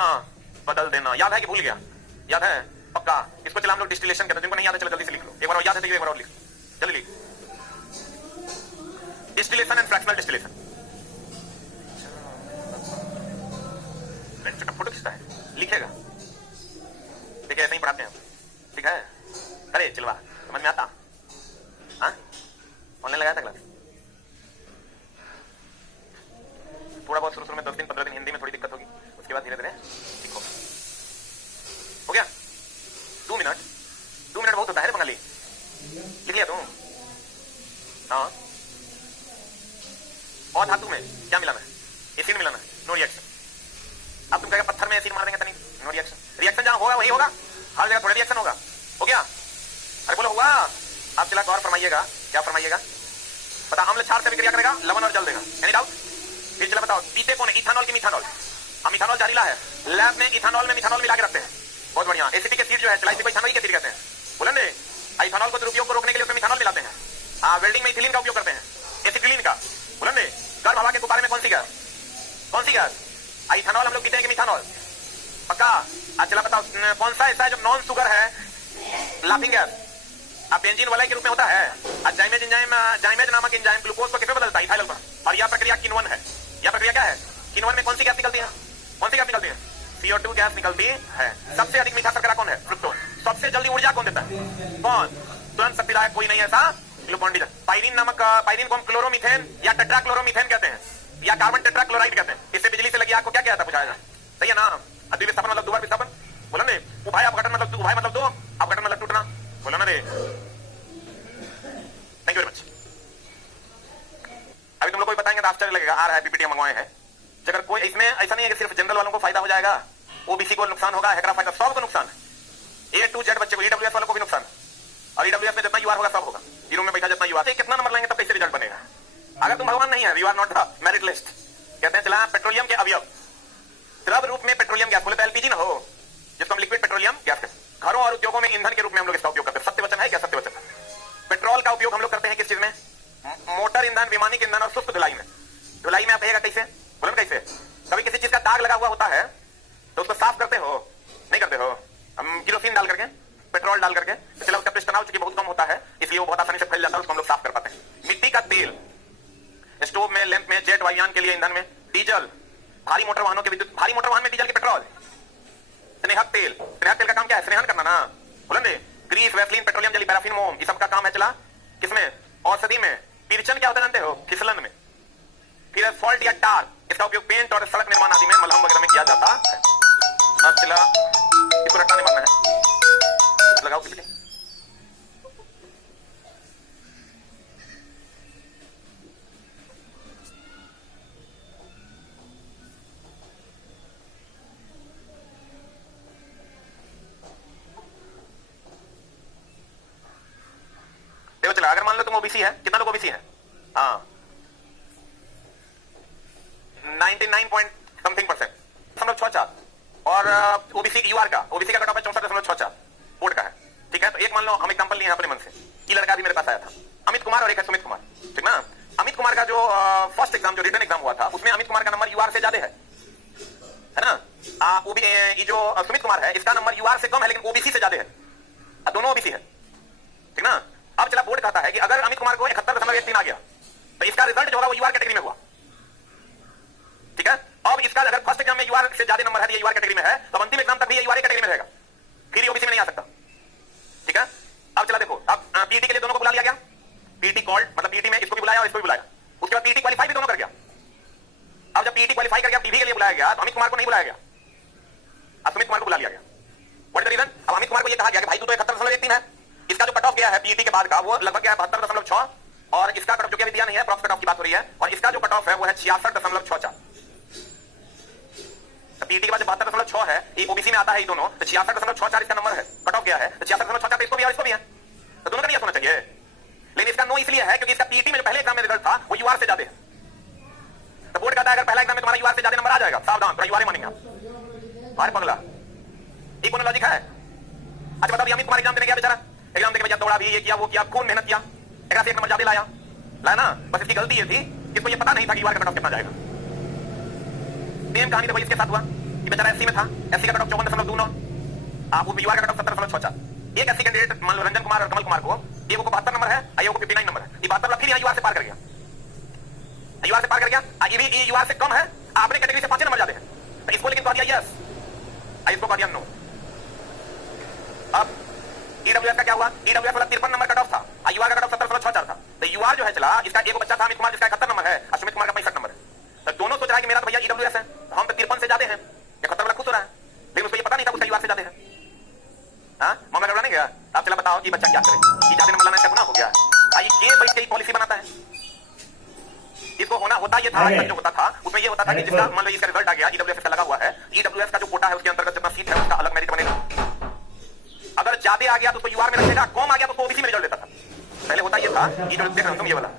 बदल देना। याद है कि भूल गया? याद है पक्का? इसको चला हम लोग डिस्टिलेशन कहते हैं। जिनको नहीं याद है चलो जल्दी से लिख लो, एक बार और याद है तो एक बार और लिख, जल्दी लिख। Distillation and fractional distillation. Photo खींचता है, लिखेगा, देखिए ऐसे ही पढ़ाते हैं, ठीक है? अरे चिलवा, समझ में आता? हाँ, ऑनलाइन लगाया था क्लास? थोड़ा बहुत शुरू में 10 दिन 15 दिन हिंदी में थोड़ी दिक्कत होगी, उसके बाद धीरे धीरे ठीक होगा। हो गया? 2 मिनट बहुत होता है बंगाली। लिख लिया तुम? हाँ। और धातु में क्या मिलाना है? एसिड मिलाना है, नो रिएक्शन। अब तुम कहेगा पत्थर में एसिड मार देंगे तनी, नो रिएक्शन। रिएक्शन जहां होगा वही होगा, हर जगह थोड़ा रिएक्शन होगा। हो गया? अरे बोलो हुआ? आप चला और फरमाइएगा, क्या फरमाइएगा? बता, अम्ल क्षार से विक्रिया करेगा, लवण और जल देगा। Any doubt? फिर चला बताओ, पीते कौन है, इथानॉल की मिथानॉल? हम इथानॉल जहरीला है, लैब में इथानॉल में मिथानॉल मिला के रखते हैं, बहुत बढ़िया। एसिटिक एसिड जो है चला, इसी को इथानॉल के एसिड कहते हैं, बोले ने? इथानॉल को दुरुपयोग को रोकने के लिए उसमें मिथानॉल मिलाते हैं। हाँ, वेल्डिंग में इथिलीन का उपयोग करते हैं, एसिटिलीन का, बोले ने? गर्म हवा के गुब्बारे में कौन सी गैस, कौन सी गैस? इथानॉल हम लोग पीते हैं कि मिथानॉल? पक्का? आज चला बताओ, कौन सा ऐसा है जो नॉन शुगर है, लाफिंग गैस? अब बेंजीन वाला के रूप में होता है। जाइमेज नामक एंजाइम ग्लूकोज को किसमें बदलता है, इथाइल पर, और यह प्रक्रिया किण्वन है। यह प्रक्रिया क्या है? किण्वन में कौन सी गैस निकलती है, कौन सी गैस निकलती है? CO2 गैस निकलती है। सबसे अधिक मीठा शर्करा कौन है? फ्रुक्टोज। सबसे जल्दी ऊर्जा कौन देता है? कौन? तुरंत शक्तिदायक कोई नहीं ऐसा, ग्लूकोन डी। पायरीन नामक, पायरीन को हम क्लोरोमीथेन या टेट्राक्लोरोमीथेन कहते हैं, या कार्बन टेट्राक्लोराइड कहते हैं। इससे बिजली से लगी आग को क्या कहता है, पूछा जाए? सही है ना? अद्वितीय विस्थापन मतलब दोबारा विस्थापन, बोला ने? उभय अपघटन मतलब उभय मतलब दो, अपघटन मतलब टूटना, बोला ना रे? Thank you very much. अभी तुम लोग को बताएंगे तो आश्चर्य लगेगा, आ रहा है पीपीटी मंगवाए हैं। अगर कोई इसमें ऐसा नहीं है कि सिर्फ जनरल वालों को फायदा हो जाएगा, ओबीसी को नुकसान होगा, हैकरा फायदा, सबको नुकसान है। A to Z बच्चे को, ईडब्ल्यूएस वालों को भी नुकसान है, और ईडब्ल्यूएस में जितना यूआर होगा सब होगा। जीरो में बैठा जितना यूआर, कितना नंबर लाएंगे तब कैसे रिजल्ट बनेगा? अगर तुम भगवान नहीं है, you are not the merit list. कहते हैं चला पेट्रोलियम के अवयव, द्रव रूप में पेट्रोलियम गैस, बोले तो एलपीजी ना हो, जिसको हम लिक्विड पेट्रोलियम गैस कहते हैं। घरों और उद्योगों में ईंधन के रूप में हम लोग इसका उपयोग करते हैं। सत्य वचन है क्या? सत्य वचन। पेट्रोल का उपयोग हम लोग करते हैं किस चीज में? मोटर ईंधन, विमानिक ईंधन और शुष्क धुलाई में। धुलाई में आप कहेगा कैसे, बोलो कैसे? कभी किसी चीज का दाग लगा हुआ होता है तो उसको साफ करते हो, नहीं करते हो? हम केरोसिन डाल करके, पेट्रोल डाल करके, तो चला उसका पृष्ठ तनाव चूंकि बहुत कम होता है इसलिए वो बहुत आसानी से फैल जाता है, उसको हम लोग साफ कर पाते हैं। मिट्टी का तेल, स्टोव में, लैंप में, जेट वायुयान के लिए ईंधन में, डीजल, भारी मोटर वाहनों के विद्युत, भारी मोटर वाहन में डीजल की पेट्रोल, स्नेहक तेल, स्नेहक तेल का काम क्या है? स्नेहन करना ना, बोले ने? Grease, Vaseline, petroleum jelly, paraffin, मोम, ये सब का काम है चला किसमें? औषधि में। पिरचन क्या होता है जानते हो? फिसलन में। फिर एसफॉल्ट या टार, इसका उपयोग पेंट और सड़क निर्माण आदि में, मलहम वगैरह में किया जाता है। अब चला इसको रट्टा नहीं मारना है, लगाओ पीपीटी। देखो चला, अगर मान लो तुम ओबीसी है, कितना लोग ओबीसी है? हाँ, 99.something%, 64। और ओबीसी यूआर का, ओबीसी का कट ऑफ है 64.64, बोर्ड का है, ठीक है? तो एक मान लो, हम एग्जांपल लिए अपने मन से, ये लड़का भी मेरे पास आया था, अमित कुमार और एक है सुमित कुमार, ठीक ना? अमित कुमार का जो फर्स्ट एग्जाम, जो रिटन एग्जाम हुआ था, उसमें अमित कुमार का नंबर यूआर से ज्यादा है ना? ये जो सुमित कुमार है, इसका नंबर यूआर से कम है लेकिन ओबीसी से ज्यादा है, दोनों ओबीसी है, ठीक ना? अब चला बोर्ड कहता है कि अगर अमित कुमार को 71.13 आ गया तो इसका रिजल्ट जो होगा वो यूआर कैटेगरी में हुआ, ठीक है? अब इसका अगर फर्स्ट एग्जाम में यूआर से ज्यादा नंबर है, ये यूआर कैटेगरी में है, तो अंतिम एग्जाम तक भी ये यूआर कैटेगरी में रहेगा, फिर ये ओबीसी में नहीं आ सकता, ठीक है? अब चला देखो, अब पीटी के लिए दोनों को बुला लिया गया, पीटी कॉल्ड, मतलब पीटी में इसको भी बुलाया और इसको भी बुलाया, उसके बाद पीटी क्वालीफाई भी दोनों कर गया। अब जब पीटी क्वालीफाई कर गया, पीवी के लिए बुलाया गया, तो अमित कुमार को नहीं बुलाया गया, अब सुमित कुमार को बुला लिया गया। What is the reason? अब अमित कुमार को यह कहा गया कि भाई तू तो 71.13 है, इसका जो कट ऑफ गया है पीटी के बाद का वो लगभग गया 72.6, और इसका कट ऑफ जो कि अभी दिया नहीं है, प्रॉक्स कट ऑफ की बात हो रही है, और इसका जो कट ऑफ है वो है 66.64। पीटी के बाद 72.6 है, ये ओबीसी में आता है, ये दोनों, तो 66.64 इसका नंबर है, कट ऑफ गया है, तो 66.64 इसको भी और इसको भी है, तो दोनों का नहीं होना चाहिए। लेकिन इसका नो इसलिए है क्योंकि इसका पीटी में जो पहले एग्जाम में रिजल्ट था वो यूआर से ज्यादा है, तो बोर्ड कहता है अगर पहला एग्जाम में तुम्हारा यूआर से ज्यादा नंबर आ जाएगा, सावधान, तो यूआर मानेंगे आप। अरे पगला, ये कौन लॉजिक है? अच्छा बताओ, अमित कुमार एग्जाम देने गया बेचारा, एग्जाम देने के बाद दौड़ा भी, ये किया वो किया, खून मेहनत किया, एक नंबर ज्यादा लाया ना, बस इसकी गलती ये थी कि इसको ये पता नहीं था कि यूआर का कट ऑफ कितना जाएगा। सेम कहानी तो भाई इसके साथ हुआ कि बेचारा एससी में था, एससी का कट ऑफ 54.29, आप वो यूआर का कट ऑफ 70.64। एक एससी कैंडिडेट मान लो रंजन कुमार और कमल कुमार को, एक को 72 नंबर है, एक को 59 नंबर है, ये 72 फिर यहाँ यूआर से पार कर गया, यूआर से पार कर गया, ये भी यूआर से कम है, आपने कैटेगरी से 5 नंबर ज्यादा है, तो इसको लेकिन कह दिया यस, इसको कह दिया नो। अब ईडब्ल्यूएस का क्या हुआ, ईडब्ल्यूएस वाला 53 नंबर कट ऑफ था, यूआर का कट ऑफ 70.64 था, तो यूआर जो है चला, इसका एक बच्चा था अमित कुमार जिसका 71 नंबर है, अश्वित कुमार का 65 नंबर है, तो दोनों सोच रहा है कि मेरा तो भैया ईडब्ल्यूएस है, हम तो 53 से ज्यादा हैं, 71 वाला खुश हो रहा है, लेकिन उसको ये पता नहीं था उसका यूआर से ज्यादा है। हाँ मामला गड़बड़ा नहीं गया। आप चला बताओ कि बच्चा क्या करे, ये ज्यादा नंबर लाना इसका गुनाह हो गया। आइए ये बैठ के पॉलिसी बनाता है, इसको होना होता ये था, जो होता था उसमें ये होता था कि जिसका मान लो इसका रिजल्ट आ गया, ईडब्ल्यूएस का लगा हुआ है, ईडब्ल्यूएस का जो कोटा है उसके अंतर्गत जितना सीट है उसका अलग मेरिट बनेगा, अगर ज्यादा आ गया तो उसको यूआर में रखेगा, कम आ गया तो उसको ओबीसी में रिजल्ट देता था। पहले होता ये था, ये जो देख रहे हो तुम ये वाला,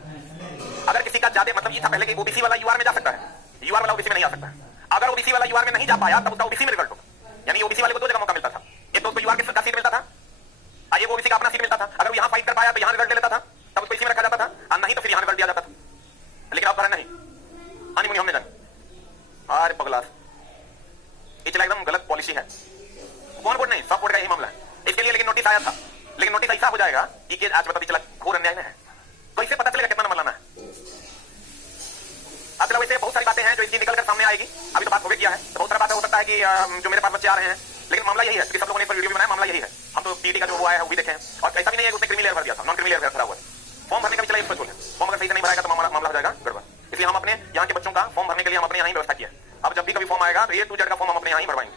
अगर किसी का ज्यादा मतलब ये था पहले कि ओबीसी वाला यूआर में जा सकता है, यूआर वाला ओबीसी में नहीं आ सकता है, अगर ओबीसी वाला यूआर में नहीं जा पाया तब उसका ओबीसी में रिजल्ट होगा, यानी ओबीसी वाले को 2 जगह मौका मिलता था, एक तो उसको यूआर का सीट मिलता था, ये ओबीसी का अपना सीट मिलता था, अगर वो यहाँ फाइट कर पाया तो यहाँ रिजल्ट ले लेता था, तब उसको इसी में रखा जाता था, और नहीं तो फिर यहाँ रिजल्ट दिया जाता था। लेकिन अब नहीं, हनीमूनी हमने जानी, अरे पगला, ये चला एकदम गलत पॉलिसी है, कौन बोर्ड नहीं, सब बोर्ड का यही मामला है। इसके लिए लेकिन नोटिस आया था, लेकिन नोटिस ऐसा हो जाएगा कि आज पता चला घोर अन्याय में है, कैसे पता चलेगा कितना नंबर लाना है। अब चलो वैसे बहुत सारी बातें हैं जो इसकी निकल कर सामने आएगी, अभी तो बात हो गया है, तो बहुत सारा बातें हो सकता है कि जो मेरे पास बच्चे आ रहे हैं, लेकिन मामला यही है कि सब लोगों ने वीडियो भी बनाया, मामला यही है, हम तो पीटी का जो हुआ है वो भी देखें, और ऐसा भी नहीं है उसने क्रिमिनल भर दिया था, नॉन क्रिमिनल भरा हुआ है, फॉर्म भरने का भी चला इसको है, फॉर्म अगर सही से नहीं भराएगा तो मामला हो जाएगा गड़बड़, इसलिए हम अपने यहाँ के बच्चों का फॉर्म भरने के लिए हम अपने यहाँ ही व्यवस्था किया। अब जब भी कभी फॉर्म आएगा तो ये 2 जेड का फॉर्म हम अपने यहाँ ही भरवाएंगे,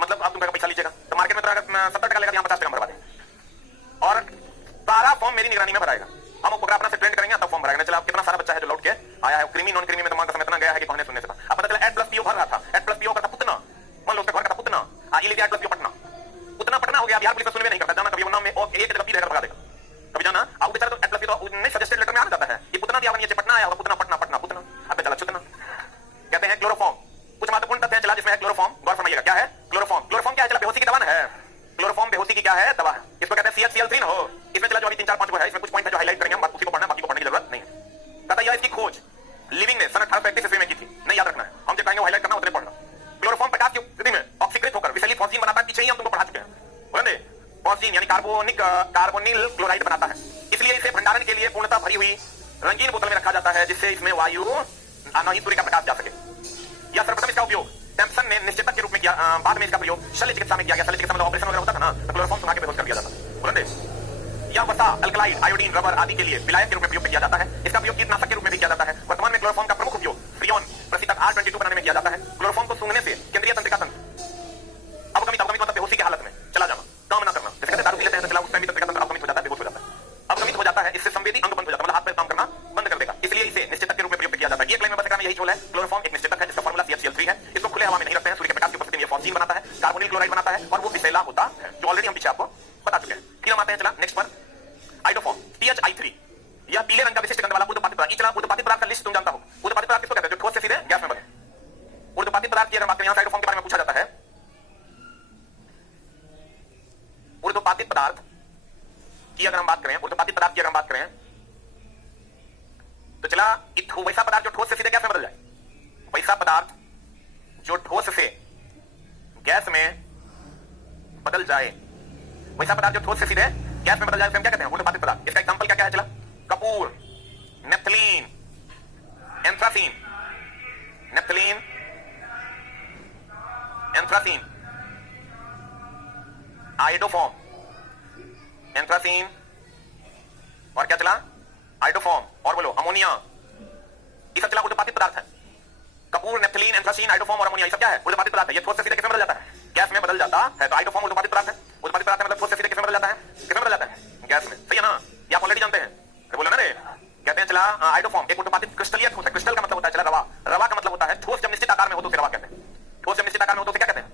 मतलब आप तुमका पैसा लीजिएगा, तो मार्केट में तो अगर 70 टका लेगा, यहाँ 50 टका भरवा दें, और सारा फॉर्म मेरी निगरानी में भराएगा, हम उपकर अपना से ट्रेंड करेंगे तब फॉर्म भराएगा। चलो आप कितना सारा बच्चा है जो लौट के आया है, क्रीमी नॉन क्रीमी में तो मान का समय इतना गया है कि कहने सुनने से था, अब पता चला 8+PO भर रहा था, 8+PO का था पुतना, मान लो उसका घर का पुतना, ये लिया 8+PO पटना, उतना पटना हो गया, बिहार पुलिस में सुनवे नहीं करता, जाना कभी नाम में और एक जगह भी रहकर भगा देगा, कभी जाना आप बेचारा तो 8+PO तो नहीं सजेस्टेड लेटर में आ जाता है कि पुतना दिया नीचे पटना आया होगा, पुतना पटना पटना पुतना, अब चला चुतना कहते हैं। क्लोरोफॉर्म, कुछ महत्वपूर्ण तथ्य चला जिसमें है क्लोरोफॉर्म, गौर फरमाइएगा क्या है क्लोरोफॉर्म। क्लोरोफॉर्म क्या है चला, बेहोशी की दवा है, क्लोरोफॉर्म बेहोशी की क्या है दवा है, इसको कहते हैं CHCl3 ना हो, इसमें चला जो अभी 3-4-5 को है, इसमें कुछ पॉइंट है जो हाईलाइट करेंगे, हम उसी को पढ़ना, बाकी को पढ़ने की जरूरत नहीं है। कहता है इसकी खोज लिविंग ने सन 1831 ईस्वी में की थी, नहीं याद रखना है, हम जो कहेंगे हाईलाइट करना उतने पढ़ना। क्लोरोफॉर्म प्रकाश की स्थिति में ऑक्सीकृत होकर विषैली फॉस्फीन बनाता है, पीछे ही हम तुमको पढ़ा चुके हैं, बोलेंगे फॉस्फीन यानी कार्बोनिल क्लोराइड बनाता है, इसलिए इसे भंडारण के लिए पूर्णतः भरी हुई रंगीन बोतल में रखा जाता है जिससे इसमें वायु नहीं सूर्य का प्रकाश जा सके। यह सर्वप्रथम इसका उपयोग सैमसन ने निश्चेतक के रूप में किया, बाद में इसका प्रयोग शल्य चिकित्सा में किया गया, शल्य चिकित्सा मतलब ऑपरेशन वगैरह होता था ना, तो क्लोरोफॉर्म सुना के बेहोश कर दिया जाता था, बोलेंगे। यह वसा, अल्कलाइड, आयोडीन, रबर आदि के लिए विलायक के रूप में प्रयोग किया जाता है, इसका प्रयोग कीटनाशक के रूप में भी किया जाता है। वर्तमान में क्लोरोफॉर्म का प्रमुख उपयोग फ्रियोन प्रशीतक R22 बनाने में किया जाता है। क्लोरोफॉर्म को सूंघने से केंद्रीय तंत्रिका तंत्र अवगमित मतलब बेहोशी की हालत में चला जाना, काम ना करना, जैसे कहते दारू पी लेते हैं तो चला उस टाइम भी तंत्रिका तंत्र अवगमित हो जाता है, बेहोश हो जाता है, अवगमित हो जाता है, इससे संवेदी अंग बंद हो जाता है, मतलब हाथ पैर काम करना बंद कर देगा, इसलिए इसे निश्चेतक के रूप में प्रयोग किया जाता है। ये क्लेम में बस यही छोला है, क्लोरोफॉर्म एक निश्चेतक है जिसका फार्मूला CHCl3 है, इसको खुले हवा में नहीं रखते हैं, सूर्य के प्रकाश की उपस्थिति में फॉस्फीन बनाता है, कार्बोनिल क्लोराइड बनाता है और वो विषैला होता है, जो ऑलरेडी हम पीछे आपको बता चुके हैं। फिर हम आते हैं चला नेक्स्ट पर आइडोफॉर्म THI3, यह पीले रंग का विशिष्ट गंध वाला ऊर्ध्वपातित पदार्थ, चला ऊर्ध्वपातित पदार्थ का लिस्ट तुम जानता हो, ऊर्ध्वपातित पदार्थ किसको कहते हैं, जो ठोस से सीधे गैस में बने। ऊर्ध्वपातित पदार्थ की अगर बात करें, यहाँ आइडोफॉर्म के बारे में पूछा जाता है, ऊर्ध्वपातित पदार्थ की अगर हम बात करें, ऊर्ध्वपातित पदार्थ की अगर हम बात करें तो चला वैसा पदार्थ जो ठोस से सीधे गैस में बदल जाए, वैसा पदार्थ जो ठोस से गैस में बदल जाए, वैसा पदार्थ जो ठोस से सीधे गैस में बदल जाए, हम क्या कहते हैं ऊर्ध्वपातित पदार्थ। इसका एग्जांपल क्या क्या है चला, Kapoor, naphthalene, anthracene, naphthalene, anthracene, iodoform, anthracene और क्या चला आइडोफॉर्म, और बोलो अमोनिया, ये सब चला ऊर्ध्वपातित पदार्थ है। कपूर, नेफ्थलीन, एंथ्रासीन, आइडोफॉर्म और अमोनिया ये सब क्या है ऊर्ध्वपातित पदार्थ है, ये ठोस से सीधे किसमें बदल जाता है, गैस में बदल जाता है, तो आइडोफॉर्म ऊर्ध्वपातित पदार्थ है, ऊर्ध्वपातित पदार्थ मतलब ठोस से सीधे किसमें बदल जाता है, किसमें बदल जाता है गैस में, सही है ना, ये आप ऑलरेडी जानते हैं, बोला ना रे, कहते हैं चला आइडोफॉर्म एक ऊर्ध्वपातित क्रिस्टलीय ठोस है, क्रिस्टल का मतलब होता है चला रवा, रवा का मतलब होता है ठोस जब निश्चित आकार में हो तो उसे रवा कहते हैं, ठोस जब निश्चित आकार में हो तो उसे क्या कहते हैं,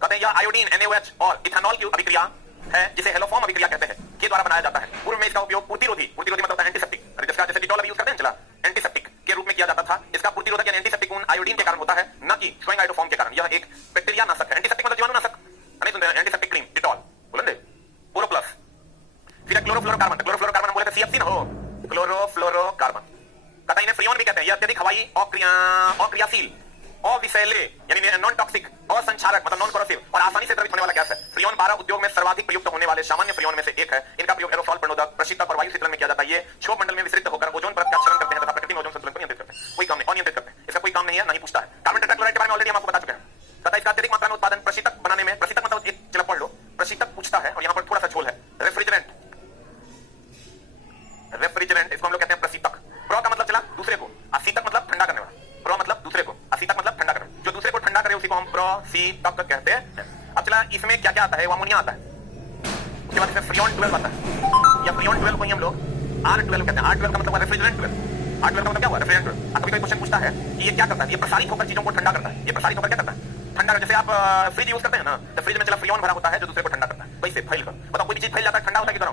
कहते हैं यह आयोडीन NaOH और इथेनॉल की अभिक्रिया है जिसे हेलोफॉर्म अभिक्रिया कहते हैं, के द्वारा बनाया जाता है। पूर्व में इसका उपयोग पूर्तिरोधी, पूर्तिरोधी मतलब एंटीसेप्टिक, जिसका जैसे डिटॉल अभी यूज करते हैं चला, एंटीसेप्टिक के रूप में किया जाता था। इसका पूर्तिरोधक यानी एंटीसेप्टिक गुण आयोडीन के कारण होता है, न कि स्वयं आइडोफॉर्म के कारण। यह एक बैक्टीरिया नाशक है, एंटीसेप्टिक मतलब जीवाणुनाशक, नहीं सुनते हैं एंटीसेप्टिक क्रीम डिटॉल, बोलेंगे बोरो प्लस। फिर क्लोरोफ्लोरोकार्बन, क्लोरोफ्लोरोकार्बन बोले तो CFC ना हो, कहते हैं ये अत्यधिक हवाई अक्रियाशील अविषैले यानी नॉन टॉक्सिक असंक्षारक मतलब नॉन कोरोसिव और आसानी से द्रवित होने वाला गैस है। फ्रीऑन 12 उद्योग में सर्वाधिक प्रयुक्त होने वाले सामान्य फ्रीऑन में से एक है। इनका प्रयोग एरोसॉल प्रणोदक, प्रशीतक और वायु शीतलन में किया जाता है। ये क्षोभ मंडल में विस्तृत होकर ओजोन परत का क्षरण करते हैं तथा प्रकृति में ओजोन संतुलन को नियंत्रित करते हैं। कोई काम नहीं, अनियंत्रित करते हैं। इसका कोई काम नहीं है, नहीं पूछता है। कार्बन टेट्राक्लोराइड के बारे में ऑलरेडी हम आपको बता चुके हैं तथा इसका अत्यधिक मात्रा में उत्पादन प्रशीतक बनाने में, प्रशीतक मतलब एक चलो पढ़ लो, प्रशीतक पूछता है और यहाँ पर थोड़ा सा झोल है, रेफ्रिजरेंट, रेफ्रिजरेंट इसको हम लोग कहते हैं प्रशीतक। प्रो का मतलब चला दूसरे को, अशीतक मतलब ठंडा करने वाला, प्रो मतलब दूसरे को, अशीतक मतलब ठंडा करने, जो दूसरे को ठंडा करे उसी को हम प्रोशीतक कहते हैं। अब चला इसमें क्या क्या आता है, वो अमोनिया आता है, उसके बाद इसमें फ्रीऑन 12 आता है या फ्रीऑन 12 को ही हम लोग R12 कहते हैं। R12 का मतलब रेफ्रिजरेंट 12, R12 का मतलब क्या हुआ, रेफ्रिजरेंट 12। कभी कोई क्वेश्चन पूछता है कि ये क्या करता है, ये प्रसारित होकर चीजों को ठंडा करता है। ये प्रसारित होकर क्या करता है, ठंडा। जैसे आप फ्रिज यूज करते हैं ना, तो फ्रिज में चला फ्रीऑन भरा होता है जो दूसरे को ठंडा करता है। वैसे फैल कर मतलब कोई भी चीज फैल जाता है, ठंडा होता है किधर,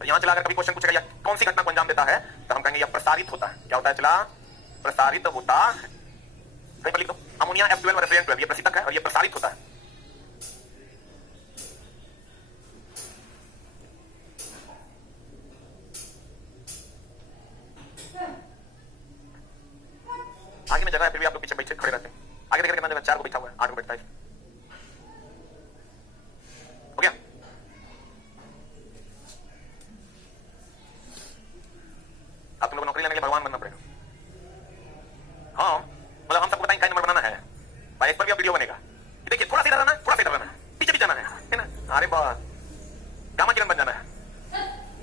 तो यहाँ चला अगर कभी क्वेश्चन पूछेगा कौन सी घटना को अंजाम देता है, तो हम कहेंगे यह प्रसारित होता है। क्या होता है, चला प्रसारित होता है। कहीं पर लिख दो अमोनिया F12 और रेफ्रिजरेंट 12, ये प्रशीतक है और ये प्रसारित होता है। आगे में जगह है, फिर भी आप लोग पीछे बैठे खड़े रहते हैं। आगे देखिए कितना जगह, 4 को बैठा हुआ है, 8 को बैठता है। हो गया, आप तुम लोग नौकरी लेने के लिए भगवान बनना पड़ेगा। हाँ मतलब हम सबको बताएं क्या नंबर बनाना है भाई, इस पर भी अब वीडियो बनेगा। देखिए थोड़ा सा इधर रहना है, थोड़ा सा इधर रहना है, पीछे भी जाना है ना। अरे बस गामा किरण बन जाना है।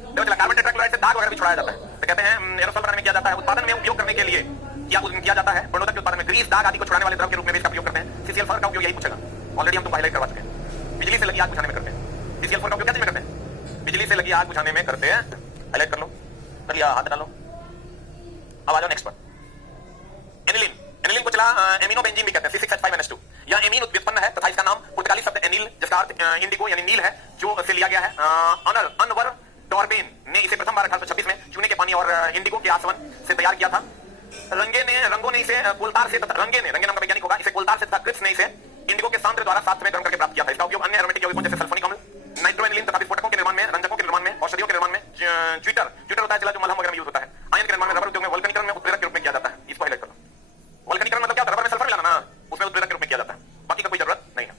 देखो चला कार्बन टेट्राक्लोराइड से दाग वगैरह भी छुड़ाया जाता है, तो कहते हैं एरोसॉल बनाने में किया जाता है। उत्पादन में उपयोग करने के लिए किया जाता है। प्रणोदक के उत्पादन में ग्रीस, दाग आदि को छुड़ाने वाले द्रव के रूप में भी इसका प्रयोग करते हैं। CCl4 का उपयोग यही पूछेगा, ऑलरेडी हम तो हाईलाइट करवा चुके हैं। बिजली से लगी आग बुझाने में करते हैं। CCl4 का उपयोग क्या करते हैं, बिजली से लगी आग बुझाने में करते हैं। हाईलाइट कर लो, कर लिया, हाथ डालो। अब आ जाओ नेक्स्ट पर, एनिलीन। एनिलीन को चला एमिनो बेंजीन भी कहते हैं, C6H5NH2। यह एमीन व्युत्पन्न है तथा इसका नाम पुर्तगाली शब्द एनिल जिसका अर्थ इंडिगो यानी नील है, जो से लिया गया है। अनवर टॉर्बेन ने इसे प्रथम बार 1826 में चूने के पानी और इंडिगो के आसवन से तैयार किया था। रंगों ने इसे कोलतार से रंगे नाम का वैज्ञानिक होगा, इसे कोलतार से तथा क्रिप्स ने इसे इंडिगो के सांद्र द्वारा साथ में गर्म करके प्राप्त किया था। इसका उपयोग अन्य एरोमेटिक यौगिकों जैसे सल्फोनिक अम्ल, नाइट्रोएनिलीन तथा विस्फोटकों के निर्माण में, रंजकों के निर्माण में, औषधियों के निर्माण में, ज्यूटर होता है चला जो मलहम वगैरह में यूज होता है, आयन के निर्माण में, रबर उद्योग में, वल्कनीकरण में उत्प्रेरक के रूप में किया जाता है। इसको हाईलाइट कर लो। वल्कनीकरण मतलब क्या होता है, रबर में सल्फर मिलाना ना, उसमें उत्प्रेरक के रूप में किया जाता है, बाकी का कोई जरूरत नहीं है।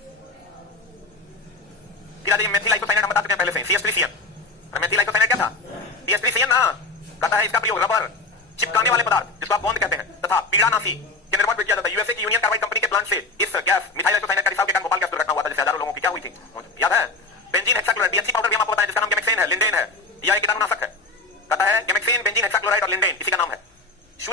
फिर आ जाइए मेथिल आइसोसाइनेट, हम बता चुके हैं पहले से, CH3CN। मेथिल आइसोसाइनेट क्या था, CH3CN ना, कहता है इसका प्रयोग रबर चिपकाने वाले पदार्थ जिसको आप बॉन्ड कहते हैं तथा पीड़ानाशी के निर्माण में किया जाता है। यूएसए की यूनियन कार्बाइड कंपनी के प्लांट से इस गैस मिथाइल आइसोसाइनेट का रिसाव के कारण भोपाल गैस दुर्घटना हुआ था, जिससे हजारों लोगों की क्या हुई थी, याद है। बेंजीन हेक्साक्लोराइड, डीएचसी पाउडर भी हम आपको बताएं जिसका नाम गेमेक्सेन है, लिंडेन है, यह एक कीटाणुनाशक है। कहता है गेमेक्सेन, बेंजीन हेक्साक्लोराइड और लिंडेन इसी का नाम है।